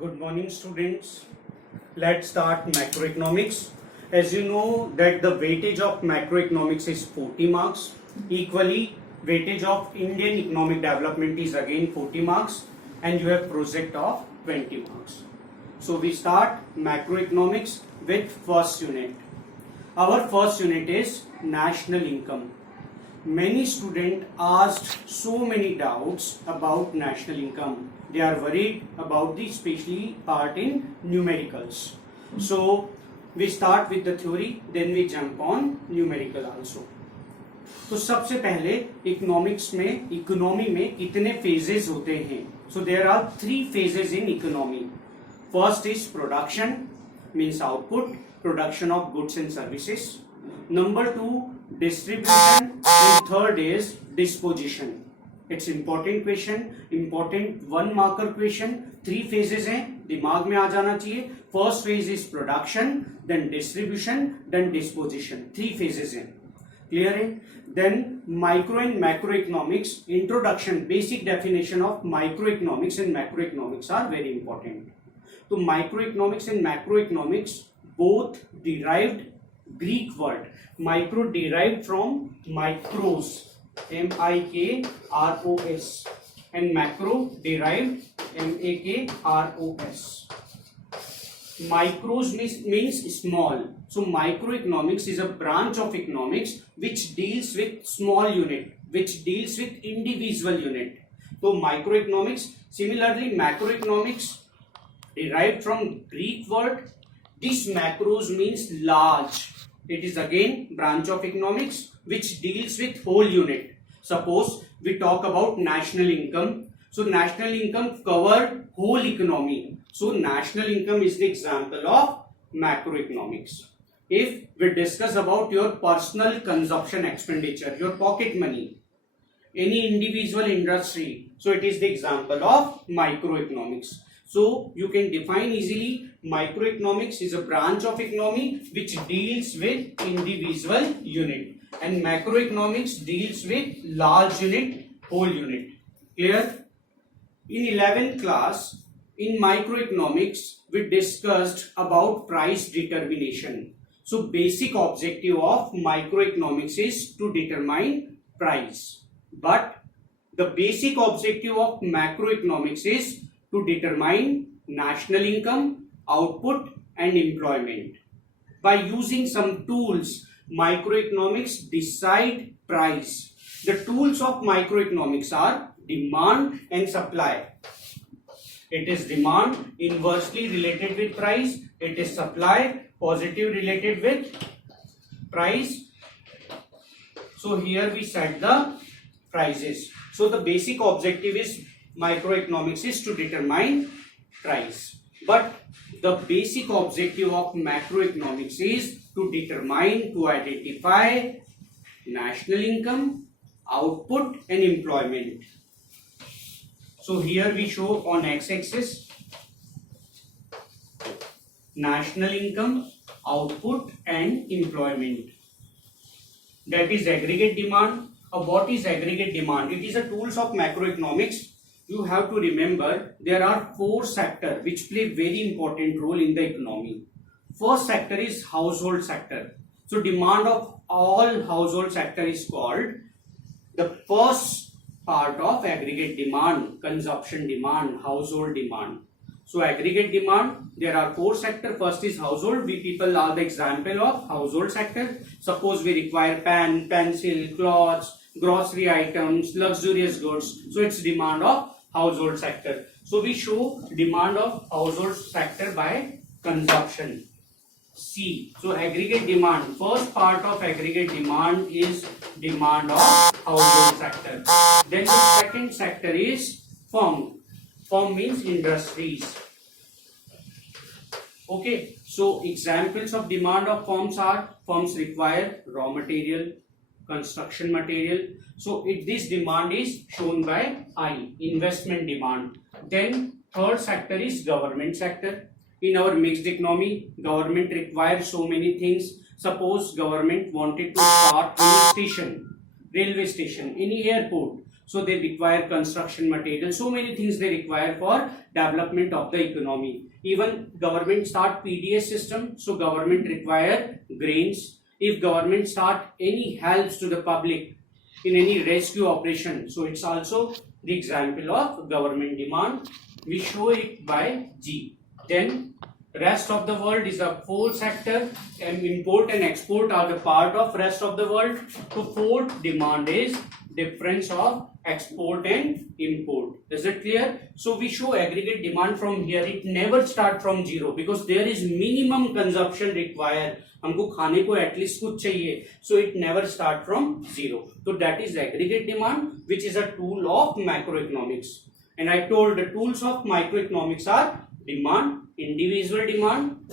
Good morning, students. Let's start macroeconomics. As you know that the weightage of macroeconomics is 40 marks. Equally, weightage of Indian economic development is again 40 marks, and you have project of 20 marks. So we start macroeconomics with first unit. Our first unit is national income. Many students asked so many doubts about national income. They are worried about the especially part in numericals. So we start with the theory, then we jump on numerical also. तो सबसे पहले economy में कितने phases होते हैं? So there are 3 phases in economy. First is production, means output, production of goods and services. Number 2, distribution, and third is disposition. It's important question, important 1 marker question. 3 phases हैं, दिमाग में आ जाना चाहिए. First phase is production, then distribution, then disposition. 3 phases हैं. Clear है? Then micro and macroeconomics introduction, basic definition of microeconomics and macroeconomics are very important. So microeconomics and macroeconomics both derived Greek word. Micro derived from micros, M-I-K-R-O-S, and macro derived M-A-K-R-O-S. Micros means small. So microeconomics is a branch of economics which deals with small unit, which deals with individual unit. So microeconomics, similarly macroeconomics derived from Greek word. This macros means large. It is again branch of economics which deals with whole unit. Suppose we talk about national income. So national income cover whole economy. So national income is the example of macroeconomics. If we discuss about your personal consumption expenditure, your pocket money, any individual industry, so it is the example of microeconomics. So you can define easily, microeconomics is a branch of economy which deals with individual unit, and macroeconomics deals with large unit, whole unit. Clear? In 11th class, in microeconomics, we discussed about price determination. So basic objective of microeconomics is to determine price. But the basic objective of macroeconomics is to determine national income, output and employment. By using some tools, microeconomics decide price. The tools of microeconomics are demand and supply. It is demand inversely related with price. It is supply positive related with price. So here we set the prices. So the basic objective is microeconomics is to determine price. But the basic objective of macroeconomics is to determine, to identify national income, output and employment. So here we show on x-axis national income, output and employment. That is aggregate demand. What is aggregate demand? It is a tools of macroeconomics. You have to remember there are 4 sectors which play very important role in the economy. First sector is household sector. So demand of all household sector is called the first part of aggregate demand, consumption demand, household demand. So aggregate demand, there are 4 sectors. First is household. We people are the example of household sector. Suppose we require pen, pencil, clothes, grocery items, luxurious goods. So it's demand of household sector. So we show demand of household sector by consumption. C. So aggregate demand. First part of aggregate demand is demand of household sector. Then the second sector is firm. Firm means industries. Okay. So examples of demand of firms are, firms require raw material, construction material. So this demand is shown by I, investment demand. Then third sector is government sector. In our mixed economy, government requires so many things. Suppose government wanted to start any station, railway station, any airport. So they require construction material, so many things they require for development of the economy. Even government start PDS system, so government require grains. If government start any helps to the public in any rescue operation, so it's also the example of government demand. We show it by G. Then rest of the world is a fourth sector, and import and export are the part of rest of the world. So fourth demand is difference of export and import. Is it clear? So we show aggregate demand from here. It never start from zero because there is minimum consumption required. हमको खाने को at least कुछ चाहिए, so it never start from zero. So that is aggregate demand, which is a tool of macroeconomics. And I told the tools of microeconomics are demand, individual demand,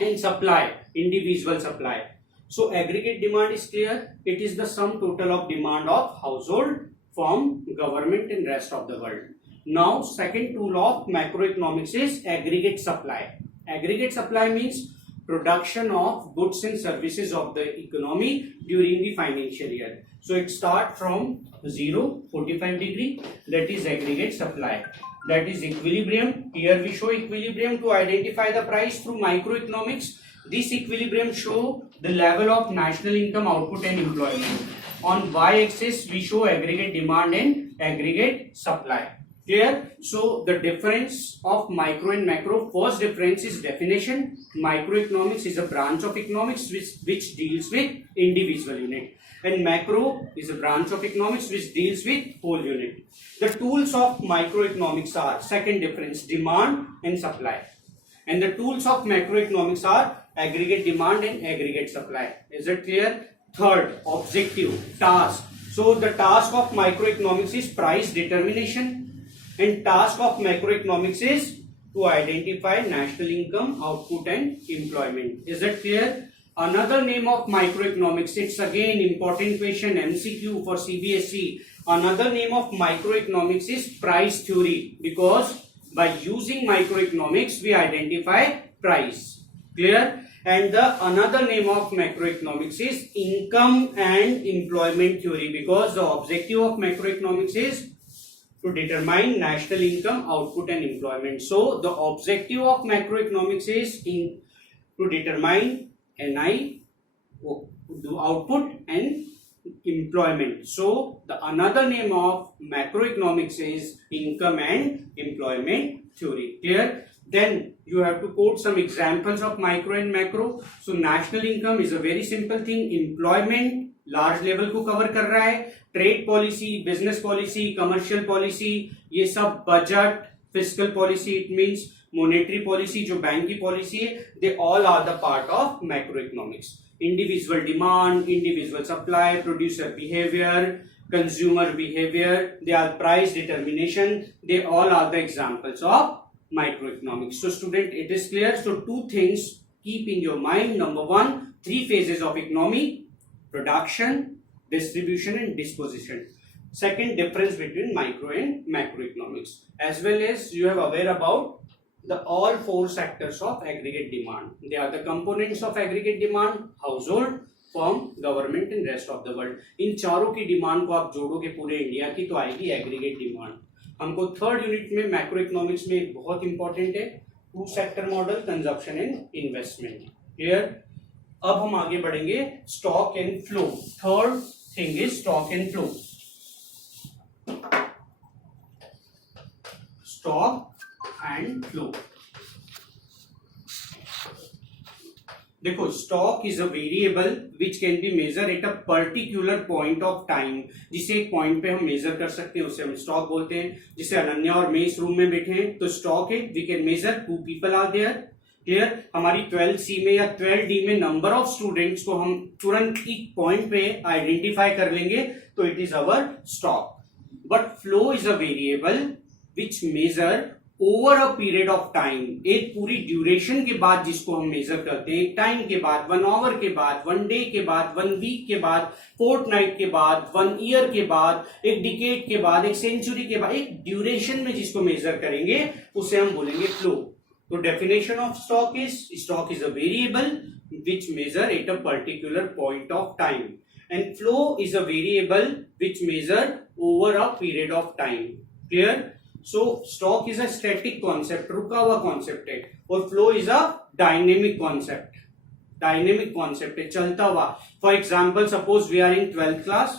and supply, individual supply. So aggregate demand is clear. It is the sum total of demand of household, firm, government, and rest of the world. Now second tool of macroeconomics is aggregate supply. Aggregate supply means production of goods and services of the economy during the financial year. So it starts from 0, 45 degree, that is aggregate supply. That is equilibrium. Here we show equilibrium to identify the price through microeconomics. This equilibrium show the level of national income, output and employment. On y-axis we show aggregate demand and aggregate supply. Clear? So the difference of micro and macro, first difference is definition. Microeconomics is a branch of economics which deals with individual unit, and macro is a branch of economics which deals with whole unit. The tools of microeconomics are, second difference, demand and supply, and the tools of macroeconomics are aggregate demand and aggregate supply. Is it clear? Third, objective, task. So the task of microeconomics is price determination, and task of macroeconomics is to identify national income, output and employment. Is it clear? Another name of microeconomics, it's again important question, MCQ for CBSE. Another name of microeconomics is price theory, because by using microeconomics we identify price. Clear? And the another name of macroeconomics is income and employment theory, because the objective of macroeconomics is to determine national income, output and employment. So the objective of macroeconomics is to determine NI, output and employment. So the another name of macroeconomics is income and employment theory. Clear? Then you have to quote some examples of micro and macro. So national income is a very simple thing. Employment large level को cover कर रहा है. Trade policy, business policy, commercial policy, ये सब budget, fiscal policy, it means monetary policy, जो bank की policy है, they all are the part of macro economics. Individual demand, individual supply, producer behaviour, consumer behaviour, they are price determination, they all are the examples of micro economics. So student, it is clear. So two things keep in your mind. Number one, three phases of economy: production, distribution and disposition. Second, difference between micro and macroeconomics, as well as you have aware about the all four sectors of aggregate demand. They are the components of aggregate demand: household, firm, government and rest of the world. इन चारों की demand को आप जोड़ोगे पूरे India की, तो आएगी aggregate demand. हमको third unit में मैक्रो इकोनॉमिक्स में बहुत इंपॉर्टेंट है two sector model, consumption and investment. Clear? अब हम आगे बढ़ेंगे stock and flow. Third thing is stock and flow. Stock and flow. देखो, stock is a variable which can be measure at a particular point of time. जिसे एक point पे हम major कर सकते हैं उसे हम स्टॉक बोलते हैं. जिसे अनन्या और मैं इस रूम में बैठे हैं तो स्टॉक है. We can measure, two people are there. Clear? हमारी 12C में या 12D में नंबर ऑफ स्टूडेंट्स को हम तुरंत एक पॉइंट पे आइडेंटिफाई कर लेंगे, तो it is our stock. But flow is a variable which measure over a period of time. एक पूरी ड्यूरेशन के बाद जिसको हम मेजर करते हैं, एक टाइम के बाद, 1 आवर के बाद, 1 डे के बाद, 1 वीक के बाद, फोर्टनाइट के बाद, 1 ईयर के बाद, एक डिकेड के बाद, एक सेंचुरी के बाद, एक ड्यूरेशन में जिसको मेजर करेंगे उसे हम बोलेंगे फ्लो. तो definition of stock is a variable which measure at a particular point of time, and flow is a variable which measure over a period of time. Clear? So stock is a static concept, रुका हुआ concept है, और flow is a dynamic concept. Dynamic concept है, चलता हुआ. For example, suppose we are in 12th class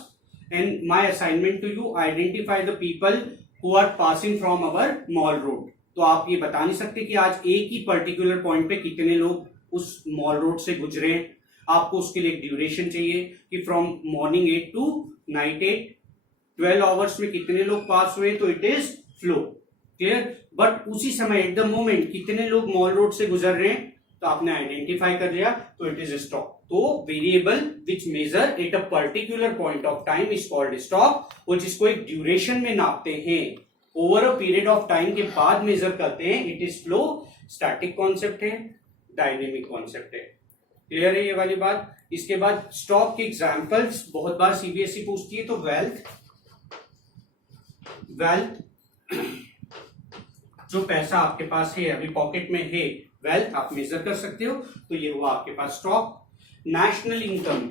and my assignment to you, identify the people who are passing from our mall road. तो आप ये बता नहीं सकते कि आज एक ही पर्टिकुलर पॉइंट पे कितने लोग उस मॉल रोड से गुजरे हैं. आपको उसके लिए ड्यूरेशन चाहिए कि from morning 8 to night 8 12 hours में कितने लोग पास हुए, तो it is flow. Clear? But उसी समय एट द मोमेंट कितने लोग मॉल रोड से गुजर रहे हैं, तो आपने आइडेंटिफाई कर लिया, तो इट इज स्टॉक. तो variable which measure at a particular point of time is called stock, और जिसको एक ड्यूरेशन में नापते हैं, over a period of time के बाद मेजर करते हैं, it is flow. Static concept है, डायनेमिक कॉन्सेप्ट है. क्लियर है ये वाली बात? इसके बाद स्टॉक के एग्जांपल्स बहुत बार सीबीएसई पूछती है, तो वेल्थ जो पैसा आपके पास है, अभी पॉकेट में है, वेल्थ आप मेजर कर सकते हो, तो ये हुआ आपके पास stock. National income,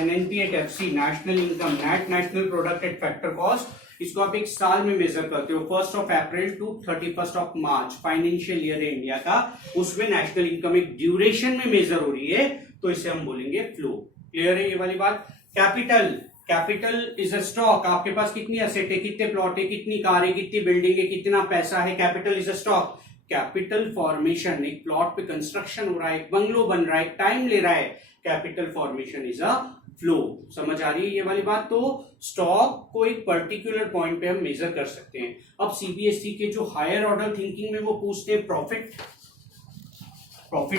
NNP@FC, national income, net national product at factor cost, इसको आप एक साल में मेजर करते हो, 1 April to 31 March, financial year है इंडिया का, उसमें नेशनल इनकम एक ड्यूरेशन में मेजर हो रही है, तो इसे हम बोलेंगे फ्लो. क्लियर है ये वाली बात? Capital is a stock. आपके पास कितनी एसेट है, कितने प्लॉट है, कितनी कार है, कितनी बिल्डिंग है, कितना पैसा है, capital is a stock. Capital formation, एक प्लॉट पे कंस्ट्रक्शन हो रहा है, एक बंगलो बन रहा है, टाइम ले रहा है, capital formation is a flow. समझ आ रही है ये वाली बात? तो स्टॉक को एक पर्टिकुलर पॉइंट पे हम मेजर कर सकते हैं. अब सीबीएसई के जो हायर ऑर्डर थिंकिंग में वो पूछते हैं प्रॉफिट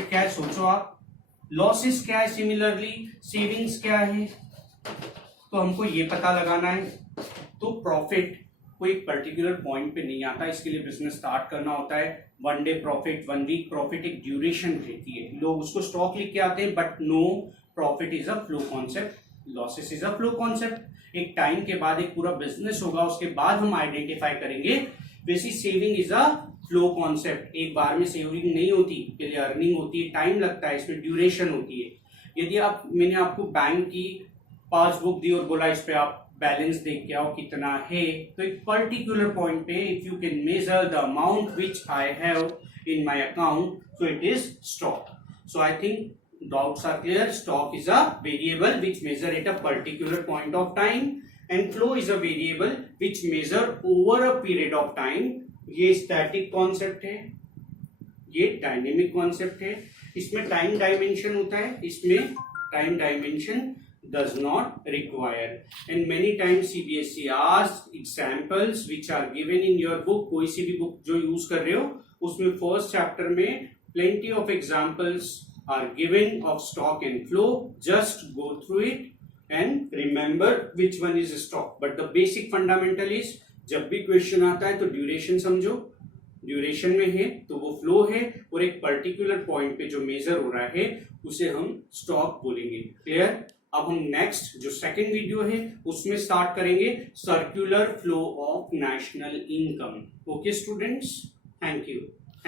क्या है, सोचो आप. लॉसेस क्या है, सिमिलरली सेविंग्स क्या है, तो हमको ये पता लगाना है. तो प्रॉफिट कोई एक पर्टिकुलर पॉइंट पे नहीं आता, इसके लिए बिजनेस स्टार्ट करना होता है. 1 डे प्रॉफिट, 1 वीक प्रॉफिट, एक ड्यूरेशन रहती है, लोग उसको स्टॉक लिख के आते हैं, but no, profit is a flow concept, losses is a flow concept. एक टाइम के बाद एक पूरा बिजनेस होगा, उसके बाद हम आइडेंटिफाई करेंगे. वैसी saving is a flow concept. एक बार में सेविंग नहीं होती, के लिए अर्निंग होती है, टाइम लगता है, इसमें ड्यूरेशन होती है. यदि मैंने आपको बैंक की पासबुक दी और बोला इस पे आप बैलेंस देख के आओ कितना है, तो एक पर्टिकुलर पॉइंट पे if you can measure the amount which I have in my account, so it is stock. So I think doubts are clear. Stock is a variable which measure at a particular point of time, and flow is a variable which measure over a period of time. ये static concept है, ये dynamic concept है. इसमें time dimension होता है, इसमें time dimension does not require. And many times CBSE asks examples which are given in your book. कोई सी भी book जो use कर रहे हो, उसमें first chapter में plenty of examples are given of stock and flow. Just go through it and remember which one is stock. But the basic fundamental is, जब भी क्वेश्चन आता है तो ड्यूरेशन समझो, ड्यूरेशन में है तो वो फ्लो है, और एक पर्टिकुलर पॉइंट पे जो मेजर हो रहा है उसे हम स्टॉक बोलेंगे. क्लियर? अब हम नेक्स्ट जो सेकंड वीडियो है उसमें स्टार्ट करेंगे circular flow of national income. Okay students, thank you.